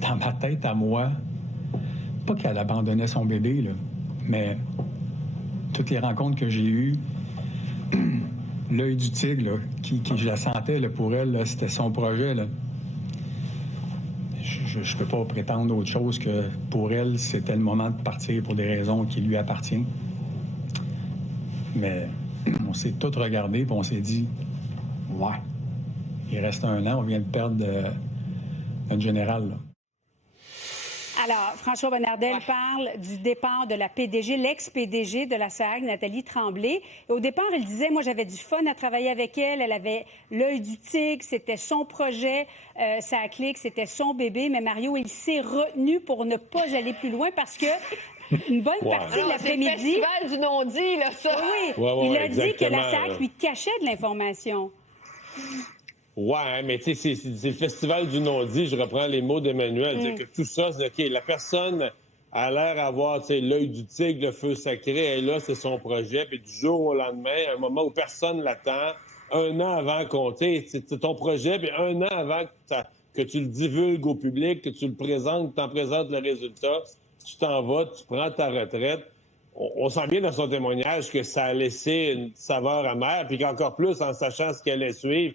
dans ma tête à moi, pas qu'elle abandonnait son bébé, là, mais toutes les rencontres que j'ai eues, l'œil du tigre, là, qui je la sentais, là, pour elle, là, c'était son projet. Là. Je ne peux pas prétendre autre chose que pour elle, c'était le moment de partir pour des raisons qui lui appartiennent. Mais on s'est tous regardés et on s'est dit, ouais, il reste 1 an, on vient de perdre notre général. Là. Alors, François Bonnardel parle du départ de la PDG, l'ex-PDG de la SAAG, Nathalie Tremblay. Et au départ, il disait, moi, j'avais du fun à travailler avec elle. Elle avait l'œil du tigre, c'était son projet. SAACLIC, c'était son bébé. Mais Mario, il s'est retenu pour ne pas aller plus loin parce que une bonne partie de l'après-midi... C'est le festival du non-dit, là, ça. Oui, il a dit que la SAAC lui cachait de l'information. Ouais, mais tu sais, c'est le festival du non-dit. Je reprends les mots d'Emmanuel. Dire que tout ça, c'est OK. La personne a l'air d'avoir l'œil du tigre, le feu sacré. Elle est là, c'est son projet. Puis du jour au lendemain, à un moment où personne l'attend, 1 an avant qu'on... C'est ton projet, puis 1 an avant que tu le divulgues au public, que tu le présentes, que tu en présentes le résultat, tu t'en vas, tu prends ta retraite. On sent bien dans son témoignage que ça a laissé une saveur amère, puis qu'encore plus en sachant ce qu'elle allait suivre.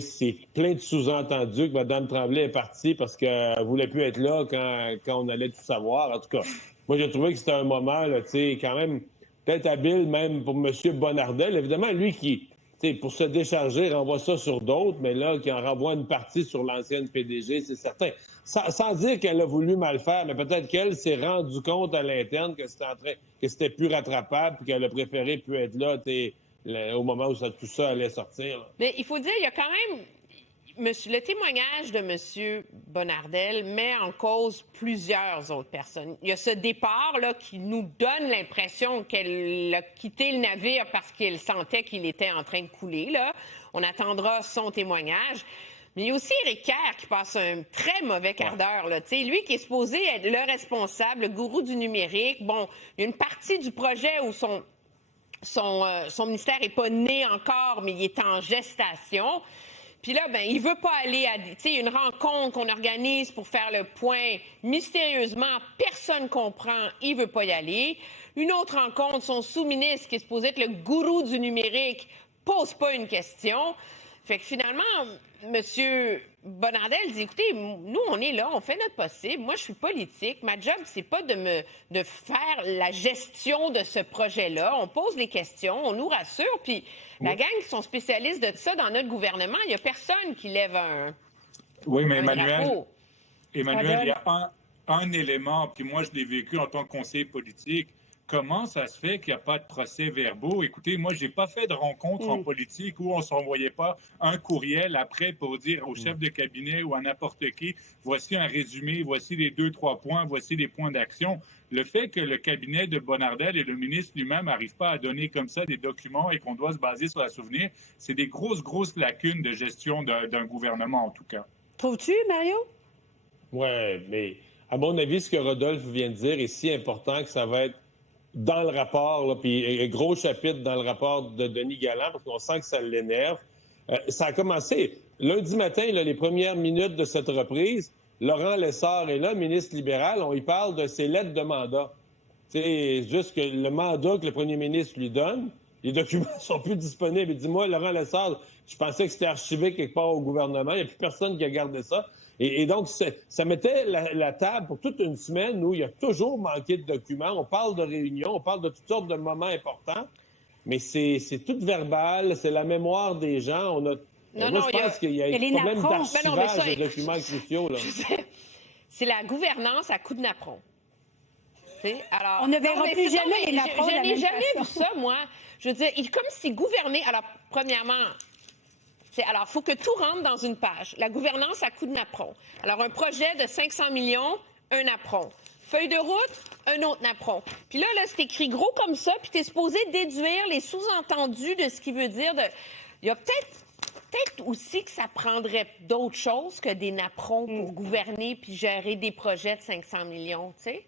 C'est plein de sous-entendus que Mme Tremblay est partie parce qu'elle ne voulait plus être là quand on allait tout savoir. En tout cas, moi, j'ai trouvé que c'était un moment, là, quand même, peut-être habile même pour M. Bonnardel. Évidemment, lui qui, pour se décharger, renvoie ça sur d'autres, mais là, qui en renvoie une partie sur l'ancienne PDG, c'est certain. Sans dire qu'elle a voulu mal faire, mais peut-être qu'elle s'est rendue compte à l'interne que c'était plus rattrapable et qu'elle a préféré plus être là, au moment où tout ça allait sortir. Là. Mais il faut dire, il y a quand même... le témoignage de M. Bonnardel met en cause plusieurs autres personnes. Il y a ce départ là, qui nous donne l'impression qu'elle a quitté le navire parce qu'elle sentait qu'il était en train de couler. Là. On attendra son témoignage. Mais il y a aussi Éric Kerr qui passe un très mauvais quart d'heure. Là. Lui qui est supposé être le responsable, le gourou du numérique. Bon, il y a une partie du projet où son ministère n'est pas né encore, mais il est en gestation. Puis là, il veut pas aller à une rencontre qu'on organise pour faire le point. Mystérieusement, personne comprend, il veut pas y aller. Une autre rencontre, son sous-ministre, qui est supposé être le gourou du numérique, pose pas une question. Fait que finalement, M. Bonnardel dit, écoutez, nous, on est là, on fait notre possible. Moi, je suis politique. Ma job, c'est pas de faire la gestion de ce projet-là. On pose les questions, on nous rassure. Puis la gang qui sont spécialistes de ça dans notre gouvernement, il y a personne qui lève un Oui, mais drapeau. Emmanuel, il y a un élément, puis moi, je l'ai vécu en tant que conseiller politique. Comment ça se fait qu'il n'y a pas de procès-verbaux? Écoutez, moi, j'ai pas fait de rencontre en politique où on ne s'envoyait pas un courriel après pour dire au chef de cabinet ou à n'importe qui, voici un résumé, voici les 2-3 points, voici les points d'action. Le fait que le cabinet de Bonnardel et le ministre lui-même n'arrivent pas à donner comme ça des documents et qu'on doit se baser sur la souvenir, c'est des grosses lacunes de gestion d'un gouvernement, en tout cas. Trouves-tu, Mario? Oui, mais à mon avis, ce que Rodolphe vient de dire est si important que ça va être dans le rapport, là, puis un gros chapitre dans le rapport de Denis Galland, parce qu'on sent que ça l'énerve. Ça a commencé lundi matin, là, les premières minutes de cette reprise. Laurent Lessard est là, ministre libéral. On y parle de ses lettres de mandat. C'est juste que le mandat que le premier ministre lui donne, les documents sont plus disponibles. Il dit, moi, Laurent Lessard, je pensais que c'était archivé quelque part au gouvernement. Il n'y a plus personne qui a gardé ça. Et donc, ça mettait la table pour toute une semaine où il y a toujours manqué de documents. On parle de réunions, on parle de toutes sortes de moments importants, mais c'est tout verbal, c'est la mémoire des gens. Je pense qu'il y a un problème d'archivage de documents cruciaux. Là. C'est la gouvernance à coup de napperon. Alors, on ne verra plus jamais les napperons. Je n'ai jamais vu ça, moi. Je veux dire, comme si gouverner... Alors, premièrement... Alors, il faut que tout rentre dans une page. La gouvernance à coup de napperon. Alors, un projet de 500 millions, un napperon. Feuille de route, un autre napperon. Puis là, c'est écrit gros comme ça, puis tu es supposé déduire les sous-entendus de ce qu'il veut dire. Il y a peut-être aussi que ça prendrait d'autres choses que des napperons pour gouverner puis gérer des projets de 500 millions, tu sais?